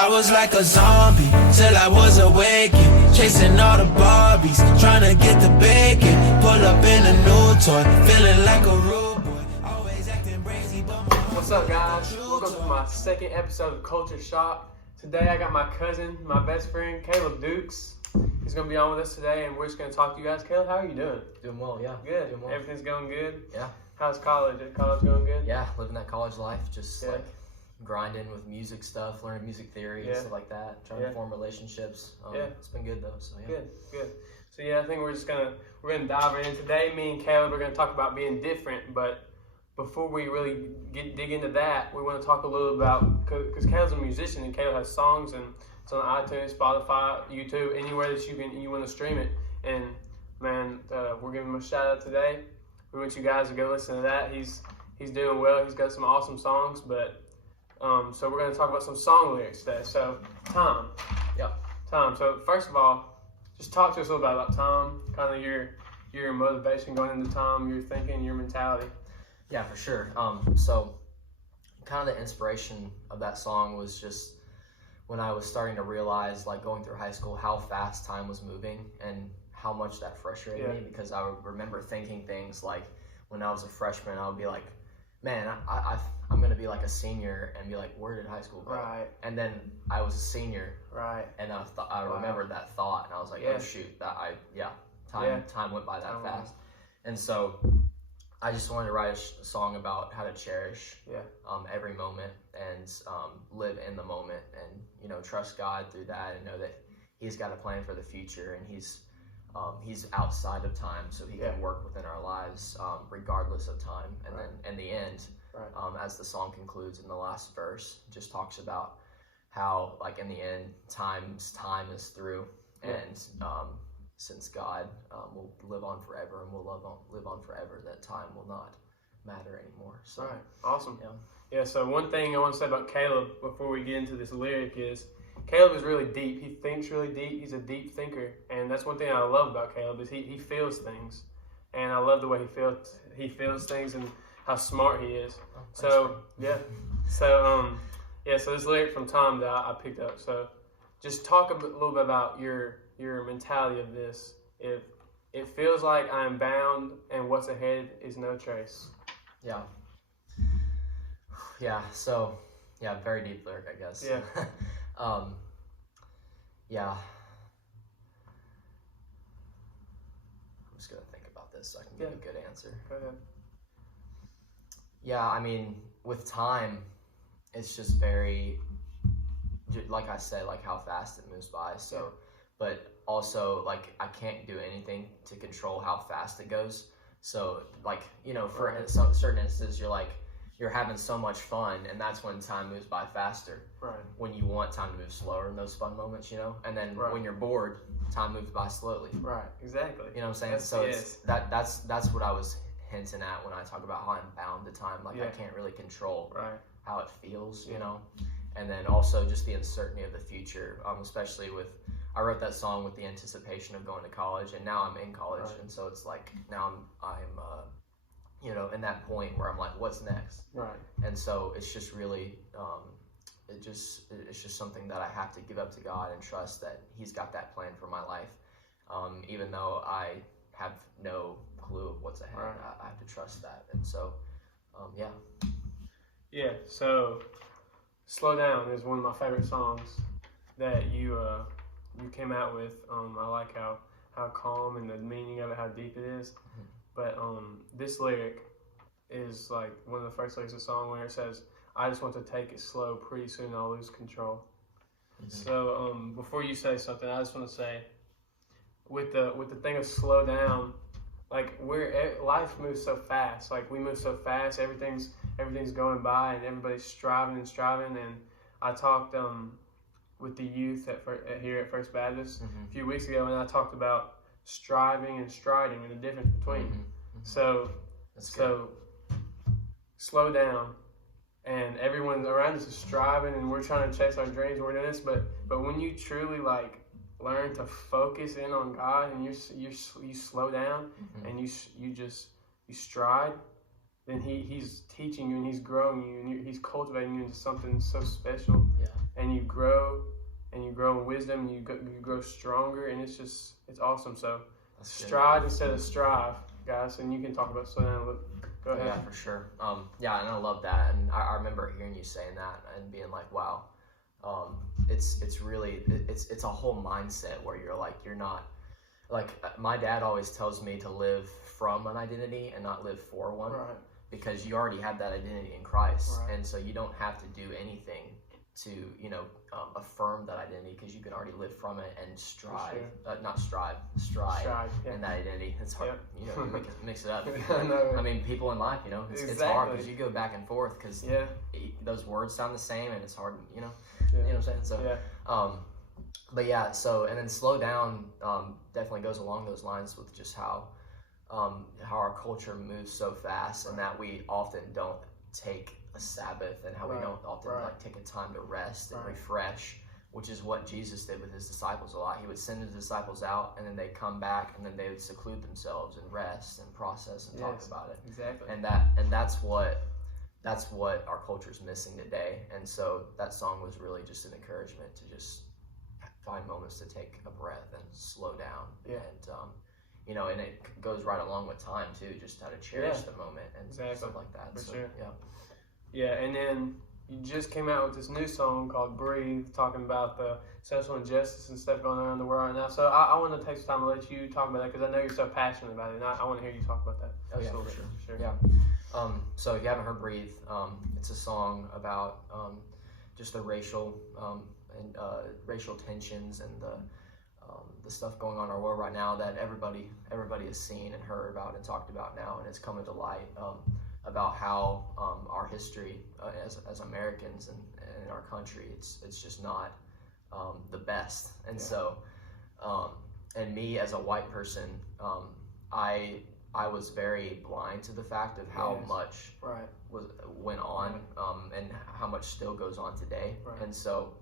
I was like a zombie till I was awakened, chasing all the Barbies, trying to get the bacon. Pull up in a new toy, feeling like a rude boy, always acting crazy, but What's up, guys? Welcome to my second episode of Culture Shock. Today I got my cousin, my best friend, Caleb Dukes. He's going to be on with us today, and we're just going to talk to you guys. Caleb, how are you doing? Doing well, yeah. Good. Doing well. Everything's going good? Yeah. How's college? Is college going good? Yeah, living that college life, just like grinding with music stuff, learning music theory and stuff like that, trying to form relationships. It's been good though, so yeah. Good. So yeah, I think we're gonna dive right in today. Me and Caleb are gonna talk about being different, but before we really dig into that, we want to talk a little about, because Caleb's a musician and Caleb has songs, and it's on iTunes, Spotify, YouTube, anywhere that you want to stream it. And man, we're giving him a shout out today. We want you guys to go listen to that. He's doing well. He's got some awesome songs, but so we're going to talk about some song lyrics today. So Tom. So first of all, just talk to us a little bit about Tom, kind of your motivation going into Tom, your thinking, your mentality. Yeah, for sure. So kind of the inspiration of that song was just when I was starting to realize, like going through high school, how fast time was moving and how much that frustrated me, because I would remember thinking things like when I was a freshman, I would be like, man, I'm going to be like a senior and be like, where did high school go? Right. And then I was a senior. Right. And I remembered that thought, and I was like, oh shoot, time went by that fast. And so I just wanted to write a song about how to cherish every moment and live in the moment, and trust God through that, and know that He's got a plan for the future, and He's outside of time, so He can work within our lives regardless of time. And then in the end, as the song concludes in the last verse, just talks about how, like, in the end, time is through, and since God will live on forever and will live on forever, that time will not matter anymore. So, awesome. Yeah. So one thing I want to say about Caleb before we get into this lyric is, Caleb is really deep. He thinks really deep. He's a deep thinker, and that's one thing I love about Caleb is he feels things, and I love the way he feels things and how smart he is. So so this lyric from Tom that I picked up. So just talk a little bit about your mentality of this. If it feels like I am bound and what's ahead is no trace. So very deep lyric, I guess. I'm just gonna think about this so I can give a good answer. Go ahead. I mean, with time, it's just very, like I said, like how fast it moves by. So, but also, like, I can't do anything to control how fast it goes. So, like, for some certain instances, you're having so much fun, and that's when time moves by faster. Right. When you want time to move slower in those fun moments, and then when you're bored, time moves by slowly. Right. Exactly. You know what I'm saying? That's what I was hinting at when I talk about how I'm bound to time. Like, I can't really control how it feels, and then also just the uncertainty of the future, especially I wrote that song with the anticipation of going to college, and now I'm in college, and so it's like now I'm in that point where I'm like, what's next? Right. And so it's just really, it's just something that I have to give up to God and trust that He's got that plan for my life, even though I have no clue of what's ahead. I have to trust that, and so, So, "Slow Down" is one of my favorite songs that you came out with. I like how calm and the meaning of it, how deep it is. Mm-hmm. But this lyric is like one of the first lyrics of the song where it says, "I just want to take it slow. Pretty soon I'll lose control." Mm-hmm. So before you say something, I just want to say, with the thing of slow down, like life moves so fast. Like we move so fast. Everything's going by, and everybody's striving. And I talked with the youth here at First Baptist a few weeks ago, and I talked about striving and striding and the difference between. So slow down, and everyone around us is striving, and we're trying to chase our dreams, and we're doing this, but when you truly learn to focus in on God, and you slow down and you stride, then he's teaching you, and he's growing you, and he's cultivating you into something so special. and you grow in wisdom, and you grow stronger, and it's awesome. So stride instead of strive, guys. And you can talk about slow down. Go ahead. Yeah, for sure. Yeah, and I love that. And I remember hearing you saying that and being like, wow, it's really it's a whole mindset where you're not like, my dad always tells me to live from an identity and not live for one, right? Because you already have that identity in Christ, right. And so you don't have to do anything to affirm that identity, because you can already live from it and strive, stride yeah. in that identity. It's hard, yep. You mix it up. No. I mean, people in life, it's hard because you go back and forth because those words sound the same, and it's hard, you know what I'm saying? So, but yeah, so, and then slow down definitely goes along those lines with just how our culture moves so fast, and that we often don't take a Sabbath, and how we don't often like take a time to rest and refresh, which is what Jesus did with his disciples a lot. He would send his disciples out, and then they'd come back, and then they would seclude themselves and rest and process and talk about it. Exactly. And that's what our culture is missing today. And so that song was really just an encouragement to just find moments to take a breath and slow down. And and it goes right along with time too, just how to cherish the moment and stuff like that. For so, sure. Yeah, and then you just came out with this new song called Breathe, talking about the social injustice and stuff going on around the world right now. So I want to take some time to let you talk about that, because I know you're so passionate about it, and I want to hear you talk about that. Oh yeah, for sure. Yeah. So if you haven't heard Breathe, it's a song about just the racial and racial tensions and the stuff going on in our world right now that everybody has seen and heard about and talked about now, and it's coming to light about how our history as Americans and in our country, it's just not the best. And so, and me as a white person, I was very blind to the fact of how much went on, and how much still goes on today. And so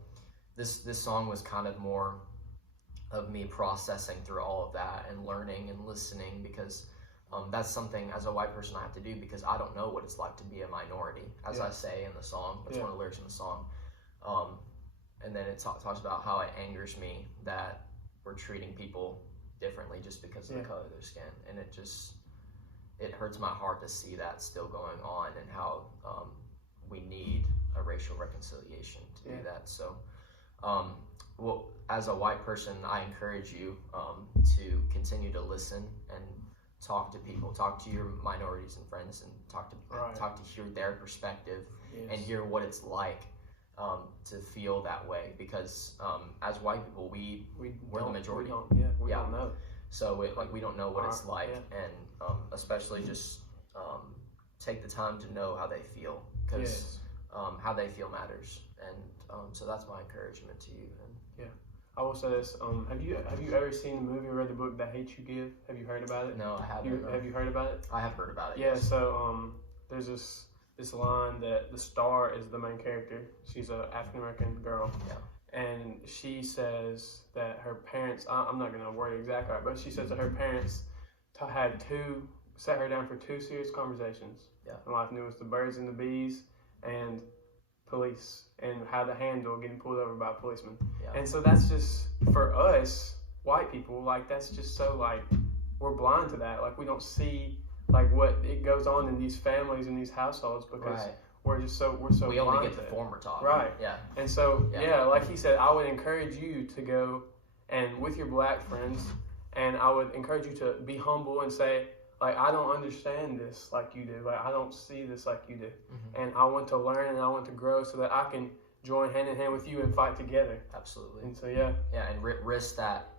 this song was kind of more of me processing through all of that and learning and listening, because that's something as a white person I have to do, because I don't know what it's like to be a minority, as I say in the song. That's one of the lyrics in the song. And then it talks about how it angers me that we're treating people differently just because of the color of their skin. And it hurts my heart to see that still going on, and how we need a racial reconciliation to do that. So, well, as a white person, I encourage you to continue to listen and talk to people, talk to your minorities and friends, and talk to hear their perspective and hear what it's like to feel that way, because as white people, we're the majority. We don't know. So we don't know what it's like, and especially just take the time to know how they feel, because how they feel matters, and so that's my encouragement to you. And I will say this: have you ever seen the movie or read the book "The Hate You Give"? Have you heard about it? No, I haven't. Have you heard about it? I have heard about it. Yeah. Yes. So there's this line that the star is the main character. She's an African American girl. Yeah. And she says that her parents, I'm not going to word it exactly right, but she says that her parents sat her down for two serious conversations in life, and it was the birds and the bees and police, and how to handle getting pulled over by a policeman. And so that's just, for us, white people, like, that's just so, like, we're blind to that. Like, we don't see, like, what it goes on in these families and these households, because we're so we only get the former talk. Yeah. And so, like he said, I would encourage you to go and with your black friends, and I would encourage you to be humble and say, like, I don't understand this like you do. Like, I don't see this like you do. Mm-hmm. And I want to learn and I want to grow so that I can join hand in hand with you and fight together. Absolutely. And so, and risk that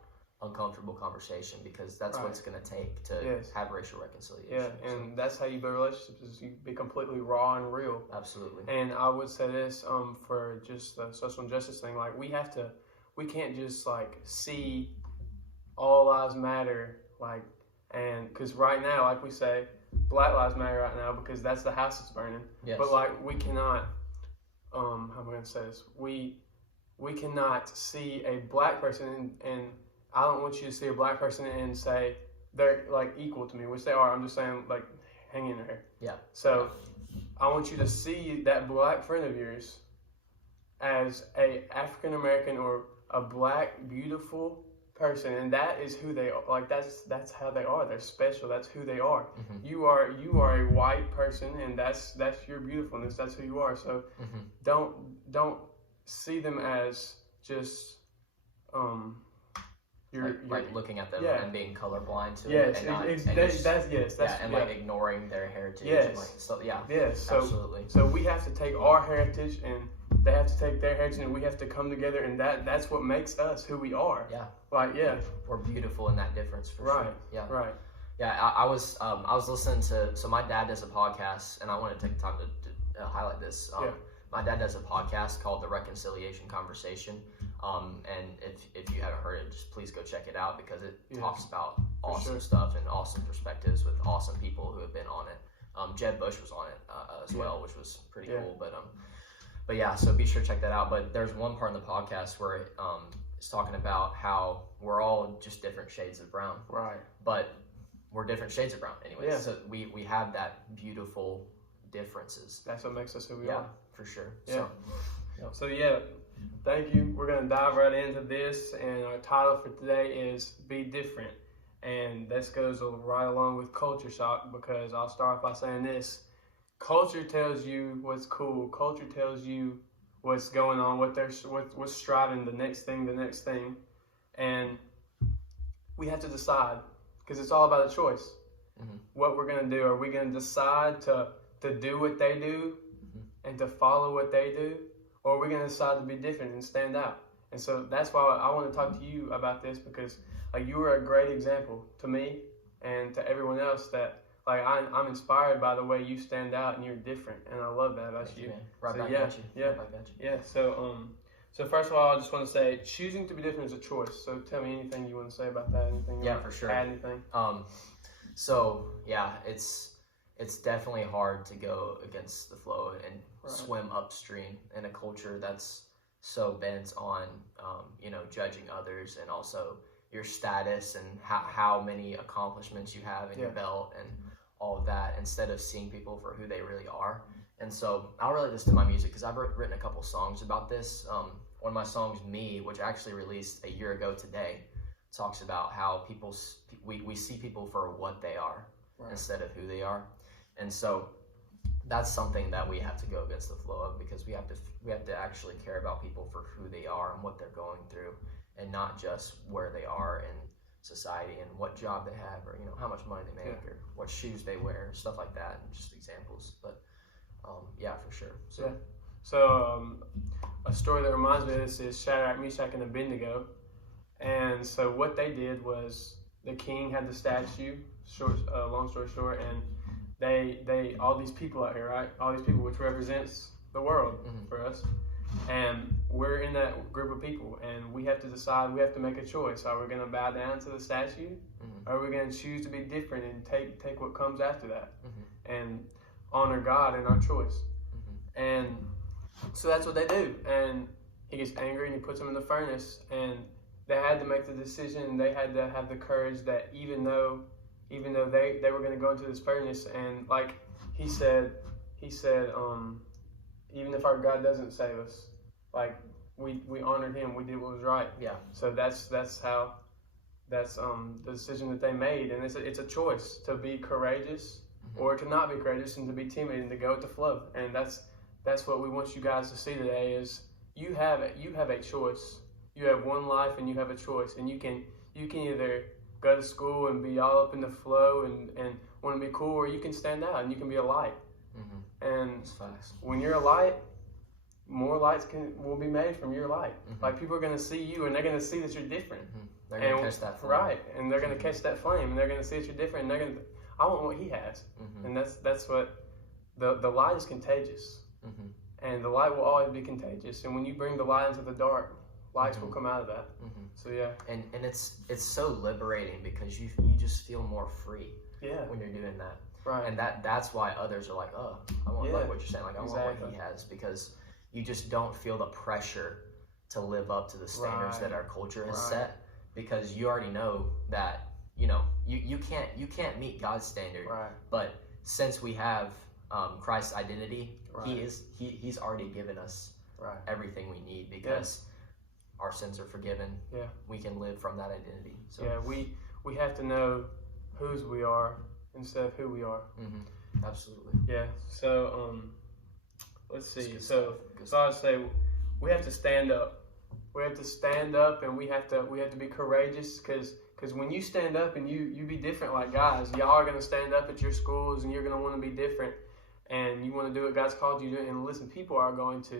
uncomfortable conversation, because that's what it's going to take to have racial reconciliation. Yeah, and that's how you build relationships, is you be completely raw and real. Absolutely. And I would say this, for just the social injustice thing, like, we can't just, like, see all lives matter, like, and because right now, like we say, Black Lives Matter right now, because that's the house that's burning. Yes. But, like, we cannot, how am I going to say this? We cannot see a black person and I don't want you to see a black person and say they're, like, equal to me, which they are. I'm just saying, like, hang in there. Yeah. So I want you to see that black friend of yours as a African American or a black beautiful person, and that is who they are. Like that's how they are. They're special. That's who they are. Mm-hmm. You are a white person, and that's your beautifulness. That's who you are. So don't see them as just you're looking at them and being colorblind to it. And like ignoring their heritage. Yes. And like, so yeah. Yes. So, absolutely. So we have to take our heritage, and they have to take their heritage, and we have to come together, and that's what makes us who we are. Yeah. Like we're beautiful in that difference for right. sure. Yeah. Right. Yeah. I was listening to, so my dad does a podcast, and I want to take time to highlight this. My dad does a podcast called The Reconciliation Conversation. And if you haven't heard it, just please go check it out, because it talks about awesome stuff and awesome perspectives with awesome people who have been on it. Jeb Bush was on it as well, which was pretty cool. But yeah, so be sure to check that out. But there's one part in the podcast where it's talking about how we're all just different shades of brown. Right. But we're different shades of brown anyway. Yeah. So we have that beautiful differences. That's what makes us who we are. Yeah, for sure. Yeah. So yeah. Thank you. We're going to dive right into this, and our title for today is Be Different. And this goes right along with culture shock, because I'll start by saying this. Culture tells you what's cool. Culture tells you what's going on, what's striving, the next thing. And we have to decide, because it's all about a choice. Mm-hmm. What we're going to do. Are we going to decide to do what they do and to follow what they do? Or are we going to decide to be different and stand out? And so that's why I want to talk to you about this, because you were a great example to me and to everyone else that I'm inspired by the way you stand out and you're different, and I love that about you. Right back at you. Yeah. So first of all, I just want to say choosing to be different is a choice. So tell me anything you want to say about that. Anything? Yeah, for sure. Add anything? So yeah, it's definitely hard to go against the flow and swim upstream in a culture that's so bent on, judging others, and also your status and how many accomplishments you have in your belt and all of that, instead of seeing people for who they really are. And so I'll relate this to my music, because I've written a couple songs about this. One of my songs, Me, which I actually released a year ago today, talks about how we see people for what they are instead of who they are. And so that's something that we have to go against the flow of, because we have to actually care about people for who they are and what they're going through, and not just where they are in society and what job they have, or how much money they make, or what shoes they wear, stuff like that, and just examples. But yeah, for sure. So a story that reminds me of this is Shadrach, Meshach, and Bendigo. And so what they did was, the king had the statue, long story short, and they all these people out here, right? All these people, which represents the world for us. And we're in that group of people, and we have to decide, we have to make a choice. Are we going to bow down to the statue? Or are we going to choose to be different and take what comes after that? And honor God in our choice? And so that's what they do. And he gets angry, and he puts them in the furnace, and they had to make the decision. They had to have the courage that even though they were going to go into this furnace, and like he said, even if our God doesn't save us, we honored him, we did what was right. Yeah. So that's the decision that they made, and it's a choice to be courageous or to not be courageous, and to be timid and to go with the flow. And that's what we want you guys to see today, is you have a choice. You have one life, and you have a choice, and you can either go to school and be all up in the flow and want to be cool, or you can stand out and you can be a light. And when you're a light, more lights will be made from your light. People are going to see you, and they're going to see that you're different. They're going to catch that flame. Right, and they're going to catch that flame, and they're going to see that you're different, and they're going to, I want what he has. And that's what, the light is contagious. And the light will always be contagious. And when you bring the light into the dark, lights will come out of that. So yeah. And it's so liberating, because you just feel more free when you're doing that. Right. And that's why others are like, oh, I want like what you're saying, I want what he has, because you just don't feel the pressure to live up to the standards that our culture has set, because you already know that you can't meet God's standard. Right. But since we have Christ's identity, he's already given us everything we need because our sins are forgiven. Yeah. We can live from that identity. So we have to know whose we are instead of who we are. Mm-hmm. Absolutely. Yeah. So let's see. So I would say we have to stand up. We have to stand up, and we have to be courageous because when you stand up and you be different, like guys, y'all are gonna stand up at your schools and you're gonna want to be different, and you want to do what God's called you to do. And listen, people are going to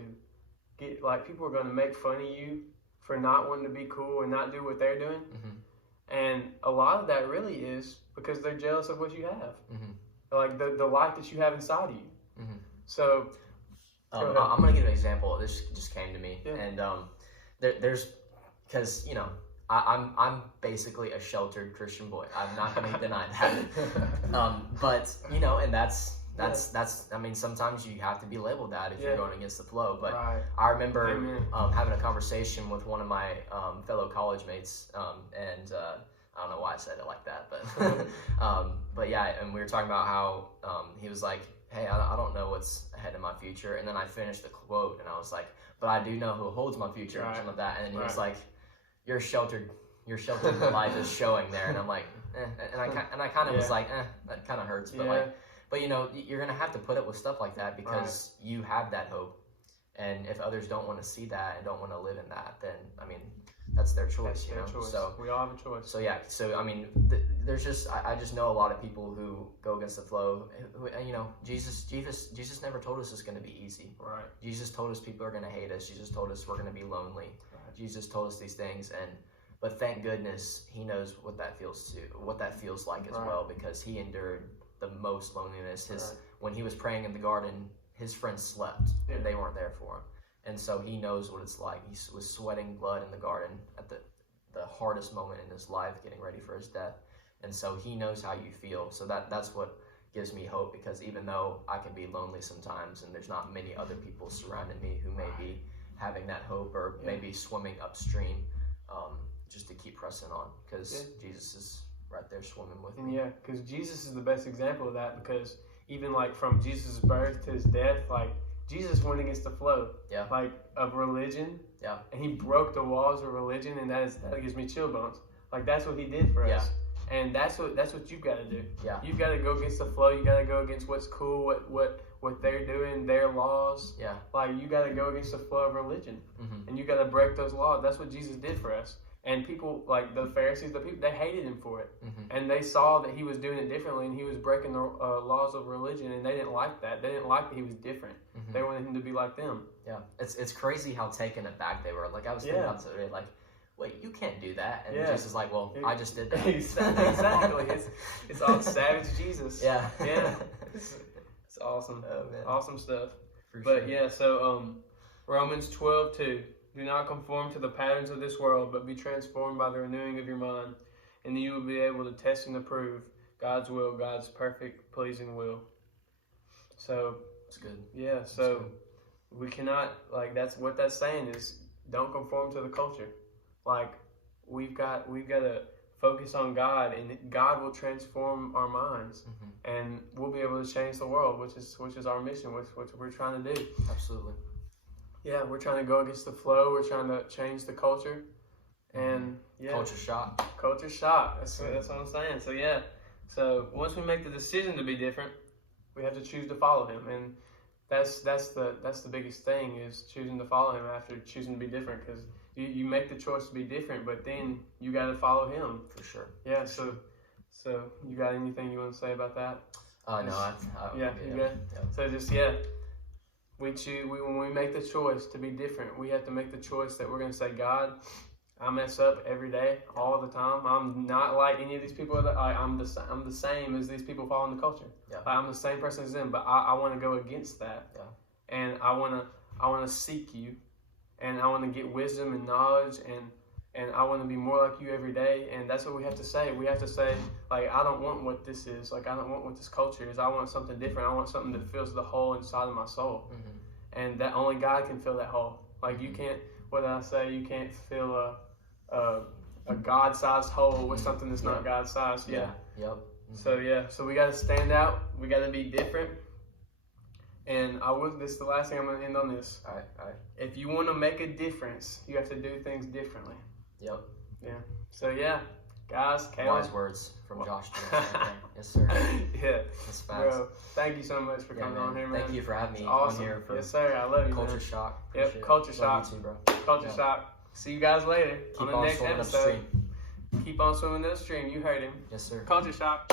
make fun of you for not wanting to be cool and not do what they're doing. Mm-hmm. And a lot of that really is because they're jealous of what you have. Mm-hmm. Like the life that you have inside of you. Mm-hmm. So I'm going to give an example. This just came to me. Yeah. And there's, because, you know, I'm basically a sheltered Christian boy. I'm not going to deny that. But, you know, and that's, I mean, sometimes you have to be labeled that if you're going against the flow. But I remember having a conversation with one of my fellow college mates, and I don't know why I said it like that, but yeah, and we were talking about how he was like, hey, I don't know what's ahead of my future. And then I finished the quote, and I was like, but I do know who holds my future, and something like that. And then he was like, your sheltered life is showing there. And I'm like, and I kind of was like, that kind of hurts, but but you know, you're gonna have to put up with stuff like that because you have that hope. And if others don't want to see that and don't want to live in that, then I mean, that's their choice. Choice. So we all have a choice. So so I mean, there's just I just know a lot of people who go against the flow. You know, Jesus never told us it's going to be easy. Right. Jesus told us people are going to hate us. Jesus told us we're going to be lonely. Right. Jesus told us these things, but thank goodness He knows what that feels like as well, because He endured the most loneliness. When He was praying in the garden, His friends slept and they weren't there for Him. And so He knows what it's like. He was sweating blood in the garden at the hardest moment in His life, getting ready for His death. And so He knows how you feel. So that's what gives me hope, because even though I can be lonely sometimes and there's not many other people surrounding me who may be having that hope or maybe swimming upstream, just to keep pressing on, because Jesus is right there swimming with me. Yeah, because Jesus is the best example of that, because even like from Jesus' birth to His death, like Jesus went against the flow, like of religion, and He broke the walls of religion, and that gives me chill bones. Like that's what He did for us, and that's what you've got to do. Yeah, you've got to go against the flow. You got to go against what's cool, what they're doing, their laws. Yeah, like you got to go against the flow of religion, and you got to break those laws. That's what Jesus did for us. And people like the Pharisees, they hated Him for it, and they saw that He was doing it differently, and He was breaking the laws of religion, and they didn't like that. They didn't like that He was different. They wanted Him to be like them. Yeah, it's crazy how taken aback they were. Like I was thinking about today, like, wait, you can't do that, and Jesus is like, well, I just did that. Exactly. It's all savage Jesus. Yeah. It's awesome. Oh, man. Awesome stuff. For sure. So Romans 12:2. Do not conform to the patterns of this world, but be transformed by the renewing of your mind, and you will be able to test and approve God's will, God's perfect, pleasing will. So that's good. Yeah. So we cannot, like, that's what that's saying is don't conform to the culture. Like we've got to focus on God, and God will transform our minds, and we'll be able to change the world, which is our mission, which we're trying to do. Absolutely. Yeah, we're trying to go against the flow. We're trying to change the culture, and culture shock. Culture shock. That's what I'm saying. So once we make the decision to be different, we have to choose to follow Him, and that's the biggest thing is choosing to follow Him after choosing to be different, because you make the choice to be different, but then you got to follow Him for sure. Yeah. So you got anything you want to say about that? No. You good? Yeah. So when we make the choice to be different, we have to make the choice that we're going to say, God, I mess up every day, all the time. I'm not like any of these people. I'm the same as these people following the culture. Yeah. I'm the same person as them, but I want to go against that. Yeah. And I want to seek You, and I want to get wisdom and knowledge, and I want to be more like You every day. And that's what we have to say. We have to say, like, I don't want what this is. Like, I don't want what this culture is. I want something different. I want something that fills the hole inside of my soul. And that only God can fill that hole. Like, you can't, what did I say? You can't fill a God-sized hole with something that's not God-sized. Yeah. Yep. So we got to stand out. We got to be different. And this is the last thing I'm going to end on this. All right. If you want to make a difference, you have to do things differently. Yep. Yeah. So, yeah. Guys, Caleb. Wise words from Josh. Yes, sir. Yeah. That's facts. Bro, thank you so much for coming on here, man. Thank you for having me awesome. on here. For yes, sir. I love you, Culture man. Shock. Yep, Culture Shock. Love you too, bro. Culture Shock. See you guys later Keep on the on next swimming episode. upstream. Keep on swimming upstream. You heard him. Yes, sir. Culture Shock.